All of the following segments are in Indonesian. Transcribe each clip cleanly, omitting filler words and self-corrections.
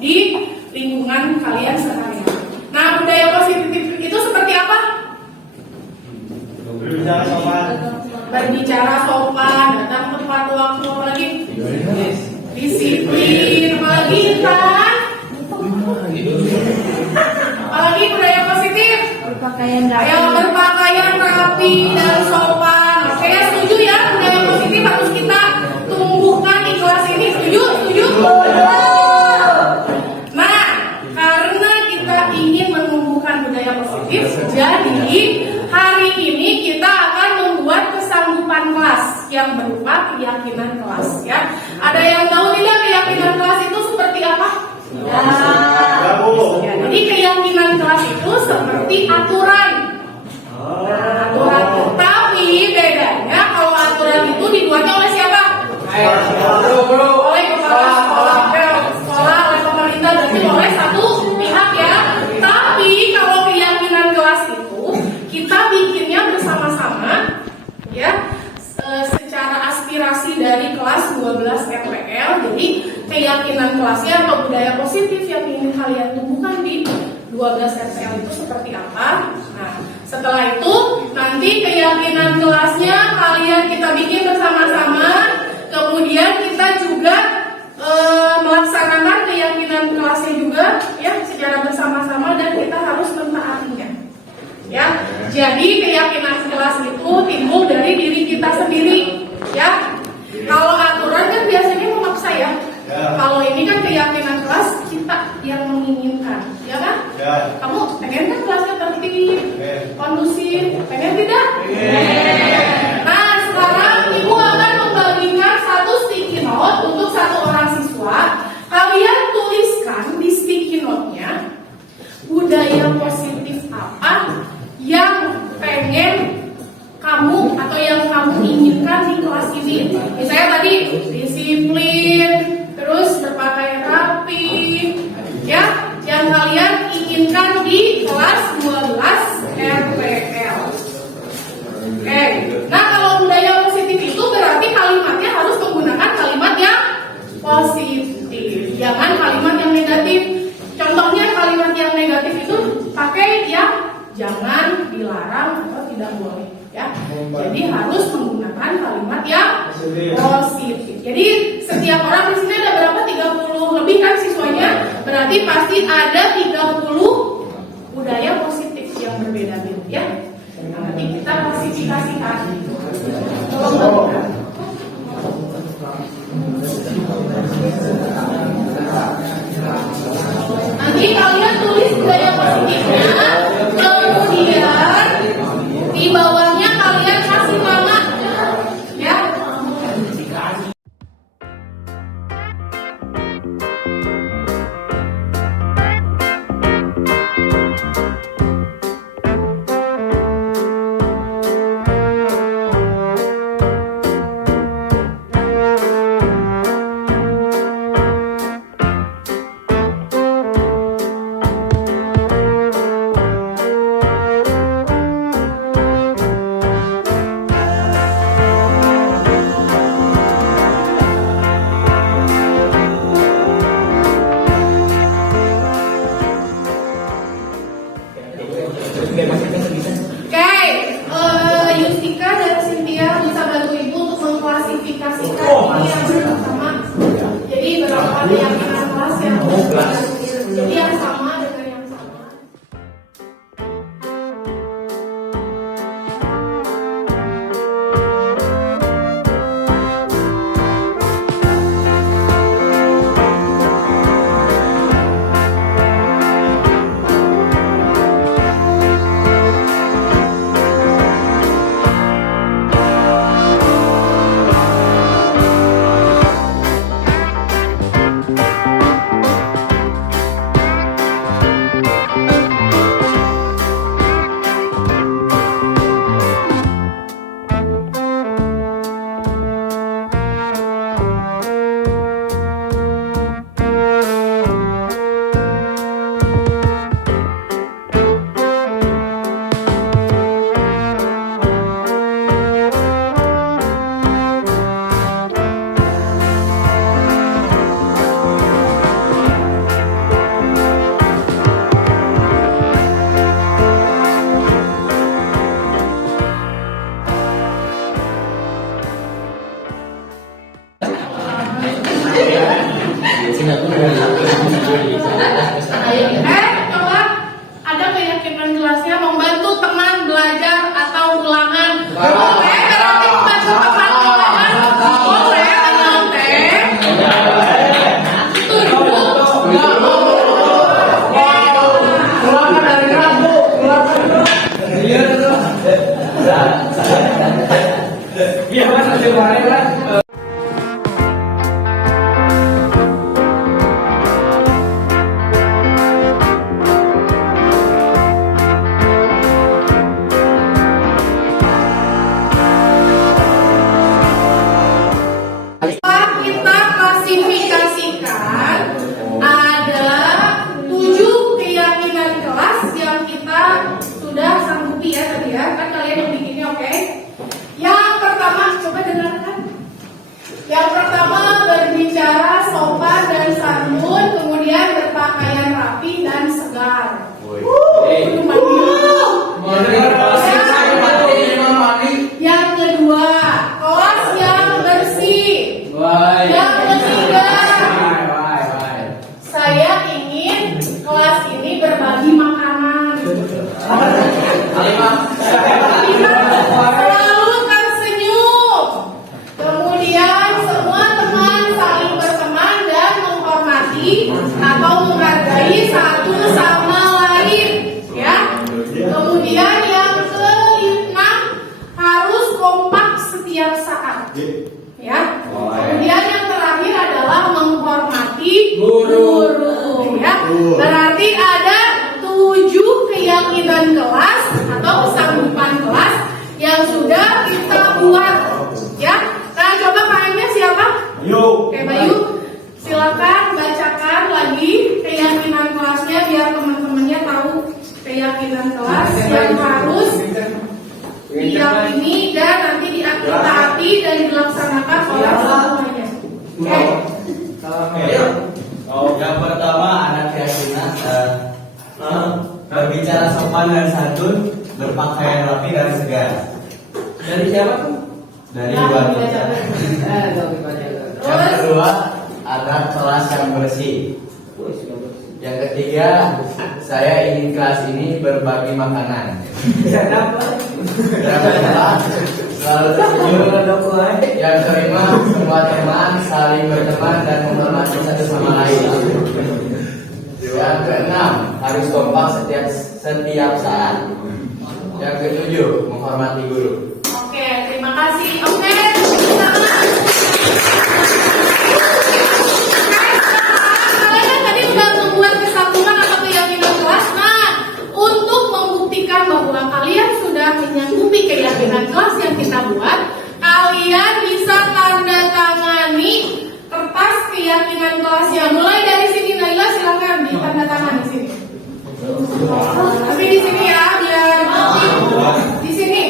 di lingkungan kalian sehari-hari. Nah, budaya positif itu seperti apa? Berbicara sopan, datang tepat waktu, apalagi disiplin, apalagi kan? Apalagi budaya positif? Berpakaian rapi dan sopan. Saya setuju ya, budaya positif harus kita tumbuhkan di kelas ini. Setuju? Nah, karena kita ingin menumbuhkan budaya positif, jadi hari ini kita akan membuat kesanggupan kelas yang berupa keyakinan kelas ya. Ada yang tahu tidak keyakinan kelas itu seperti apa? Ya, jadi keyakinan kelas itu seperti aturan. Aturan, tapi bedanya kalau aturan itu dibuatnya oleh siapa? Oleh kepala sekolah, oleh pemerintah, berarti oleh satu pihak ya. Tapi kalau keyakinan kelas itu kita bikinnya bersama-sama ya, secara aspirasi dari kelas 12 RPL. Jadi keyakinan kelasnya atau budaya positif yang ingin kalian tumbuhkan di 12 RPL itu seperti apa? Nah, setelah itu nanti keyakinan kelasnya kalian kita bikin bersama-sama. Kemudian kita juga melaksanakan keyakinan kelasnya juga ya secara bersama-sama dan kita harus mentaatinya. Ya, jadi keyakinan kelas itu timbul dari diri kita sendiri. Ya, kalau aturan kan biasanya memaksa ya. Kalau ini kan keyakinan kelas kita yang menginginkan, ya kan? Kamu pengen kan kelasnya tertib, kondusif, pengen tidak? Nah, sekarang ibu akan membagikan satu sticky note untuk satu orang siswa. Kalian tuliskan di sticky note-nya budaya positif apa yang pengen kamu atau yang kamu inginkan di kelas ini. Misalnya tadi disiplin, terus berpakaian rapi, ya, yang kalian inginkan di kelas 12 RPL. Oke. Nah, kalau budaya positif itu berarti kalimatnya harus menggunakan kalimat yang positif, jangan kalimat yang negatif. Contohnya kalimat yang negatif itu pakai yang jangan, dilarang atau tidak boleh. Ya, jadi harus menggunakan kalimat yang positif. Jadi setiap orang di sini ada berapa? 30 lebih kan siswanya? Berarti pasti ada 30 budaya positif yang berbeda-beda ya. Nah, nanti kita klasifikasikan. Nanti kalian tulis budaya positifnya, kemudian di bawahnya kalian kasih nama ya. Coba ada keyakinan kelasnya membantu teman belajar atau ulangan. Boleh berarti membantu teman ulangan. Boleh atau teh? Ulangan dari Rabu. Iya tuh. Iya mas, ada kemarin kan. Kita klasifikasikan ada 7 keyakinan kelas yang kita sudah sanggupi ya tadi ya, kan kalian yang bikinnya, oke? Yang pertama, coba dengarkan. Yang pertama berbicara sopan dan santun, kemudian berpakaian rapi dan segar. Itu yang kedua, kelas yang bersih. Yang ketiga, saya ingin kelas ini berbagi makanan. Selalu tersenyum. Kemudian semua teman saling berteman dan menghormati atau menghargai satu sama lain. Ya. Kemudian yang kelima, harus kompak setiap saat. Ya. Kemudian yang terakhir adalah menghormati guru. Ya. Berarti ada 7 keyakinan kelas atau kesanggupan kelas yang sudah kita buat. Ya. Nah, coba KM-nya siapa? Oke, Bayu. Silakan bacakan lagi keyakinan kelasnya biar teman-temannya tahu keyakinan kelas yang harus diyakini dan nanti ditaati dan dilaksanakan oleh semuanya. Oke. Yang pertama ada keyakinan berbicara sopan dan santun, berpakaian rapi dan segar. Dari siapa tuh? Dari dua kita. Yang kedua ada kelas yang bersih. Yang ketiga, saya ingin kelas ini berbagi makanan. Yang keempat, selalu tersenyum. Yang kelima, semua teman saling berteman dan menghormati satu sama lain. Yang keenam, harus kompak setiap saat. Yang ketujuh, menghormati guru. Oke, terima kasih. Oke, kalian tadi sudah membuat kesatuan atau keyakinan kelas. Nah, untuk membuktikan bahwa kalian sudah menyanggupi keyakinan kelas yang kita buat, kalian bisa tanda tangani kertas keyakinan kelasnya. Mulai dari sini, Naila silakan ditanda tangan di sini. Tapi di sini ya, biar di sini.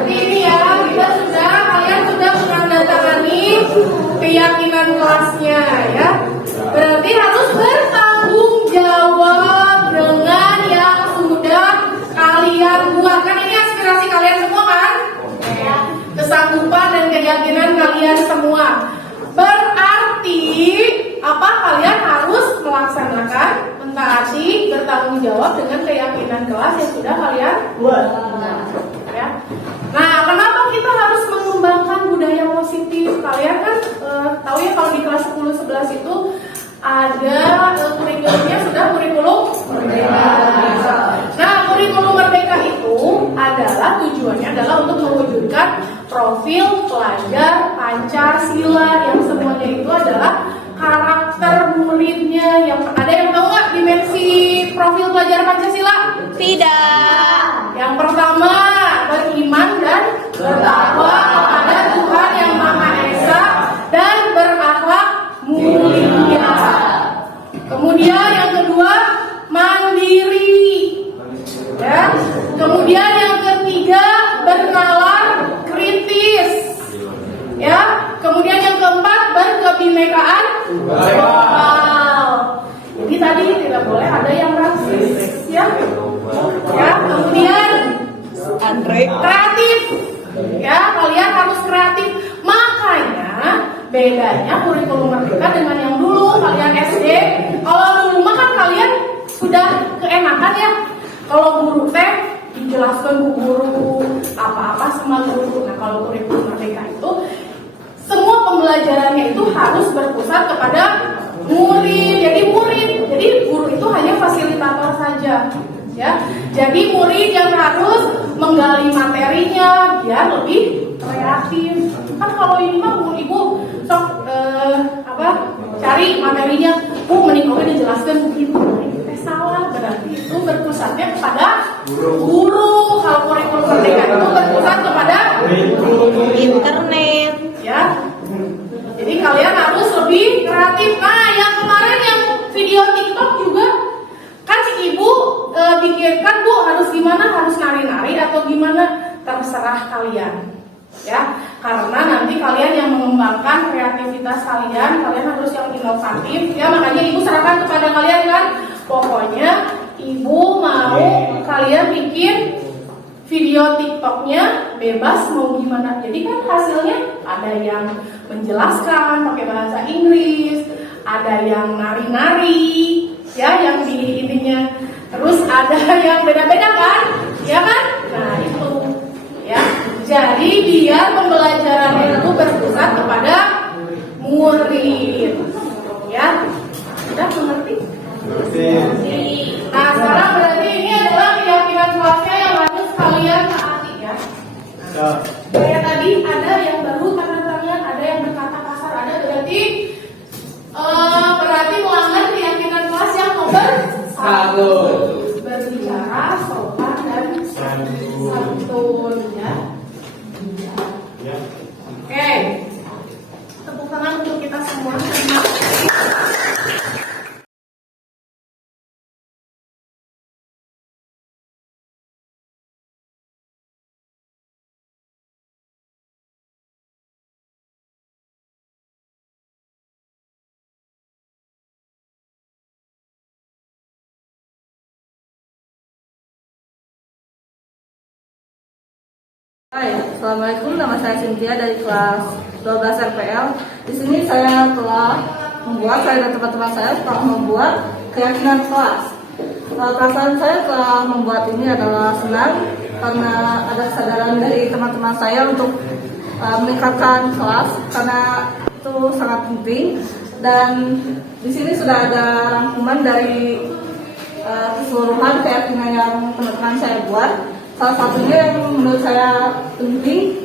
Jadi ini ya, kalian sudah menandatangani keyakinan kelasnya ya. Berarti harus bertanggung jawab dengan yang sudah kalian buat. Kan ini aspirasi kalian semua kan? Kesanggupan dan keyakinan kalian semua. Berarti apa? Kalian harus melaksanakan menaati, bertanggung jawab dengan keyakinan kelas yang sudah kalian buat. Ya. Nah, kenapa kita harus mengembangkan budaya positif? Kalian kan tahu ya kalau di kelas 10-11 itu ada kurikulumnya sudah kurikulum merdeka. Nah, kurikulum merdeka itu adalah tujuannya adalah untuk mewujudkan profil pelajar Pancasila yang semuanya itu adalah karakter muridnya. Yang ada yang tahu nggak dimensi profil pelajar Pancasila? Tidak. Yang pertama, beriman dan bertakwa kepada Tuhan yang Maha Esa dan berakhlak mulia. Kemudian yang kedua, mandiri. Ya. Kemudian yang ketiga, bernalar kritis. Ya. Kemudian yang keempat, berkebinekaan global. Jadi tadi tidak boleh ada yang rasis, ya. Ya, kemudian kreatif. Ya, kalian harus kreatif. Makanya bedanya kurikulum merdeka dengan yang dulu kalian SD. Kalau dulu mah kan kalian sudah keenakan ya. Kalau guru teh dijelaskan bu guru apa-apa sama guru. Nah, kalau kurikulum merdeka itu semua pembelajarannya itu harus berpusat kepada murid. Jadi guru itu hanya fasilitator saja. Ya, jadi murid yang harus menggali materinya biar lebih kreatif. Kan kalau ini mah ibu sok cari materinya, menikahnya dijelaskan begitu. Ini salah, berarti itu berpusatnya kepada guru. Kalau kurikulum merdeka itu berpusat kepada Internet. ya. Jadi kalian harus lebih kreatif. Nah, yang kemarin yang video TikTok juga kan si ibu pikirkan bu harus gimana, harus nari-nari atau gimana, terserah kalian ya, karena nanti kalian yang mengembangkan kreativitas kalian harus yang inovatif ya. Makanya ibu serahkan kepada kalian kan, pokoknya ibu mau kalian bikin video TikToknya bebas mau gimana. Jadi kan hasilnya ada yang menjelaskan pakai bahasa Inggris, ada yang nari-nari ya, yang di ininya, terus ada yang beda-beda kan, ya kan? Nah itu ya. Jadi biar pembelajaran itu berpusat kepada murid, ya. Sudah mengerti? Nah sekarang berarti ini adalah keyakinan kelasnya yang harus kalian taati ya. Kayak tadi ada yang baru tanda tangan, ada yang berkata kasar, ada berarti melanggar keyakinan kelas yang nomor 1. Berbicara sopan dan santun ya. Oke. Tepuk tangan untuk kita semua. Terima kasih. Hai, assalamualaikum. Nama saya Cynthia dari kelas 12 RPL. Di sini saya dan teman-teman saya telah membuat keyakinan kelas. Perasaan saya telah membuat ini adalah senang karena ada kesadaran dari teman-teman saya untuk meningkatkan kelas, karena itu sangat penting. Dan di sini sudah ada rangkuman dari keseluruhan keyakinan yang teman-teman saya buat. Salah satunya yang menurut saya penting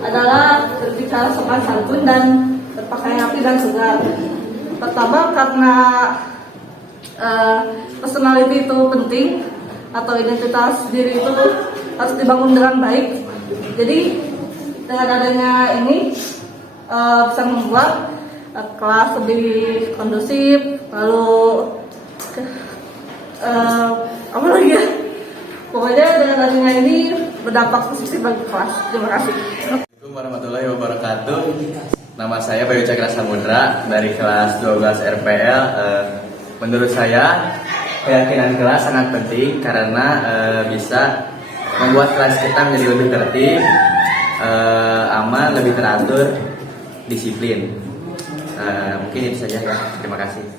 adalah berbicara sopan santun dan berpakaian rapi dan segar. Pertama karena personality itu penting, atau identitas diri itu harus dibangun dengan baik. Jadi dengan adanya ini bisa membuat kelas lebih kondusif, lalu apa lagi ya? Pokoknya dengan adanya ini berdampak positif bagi kelas. Terima kasih. Assalamualaikum warahmatullahi wabarakatuh. Nama saya Bayu Cakra Samudra dari kelas 12 RPL. Menurut saya keyakinan kelas sangat penting karena bisa membuat kelas kita menjadi lebih tertib, aman, lebih teratur, disiplin. Mungkin itu saja ya. Terima kasih.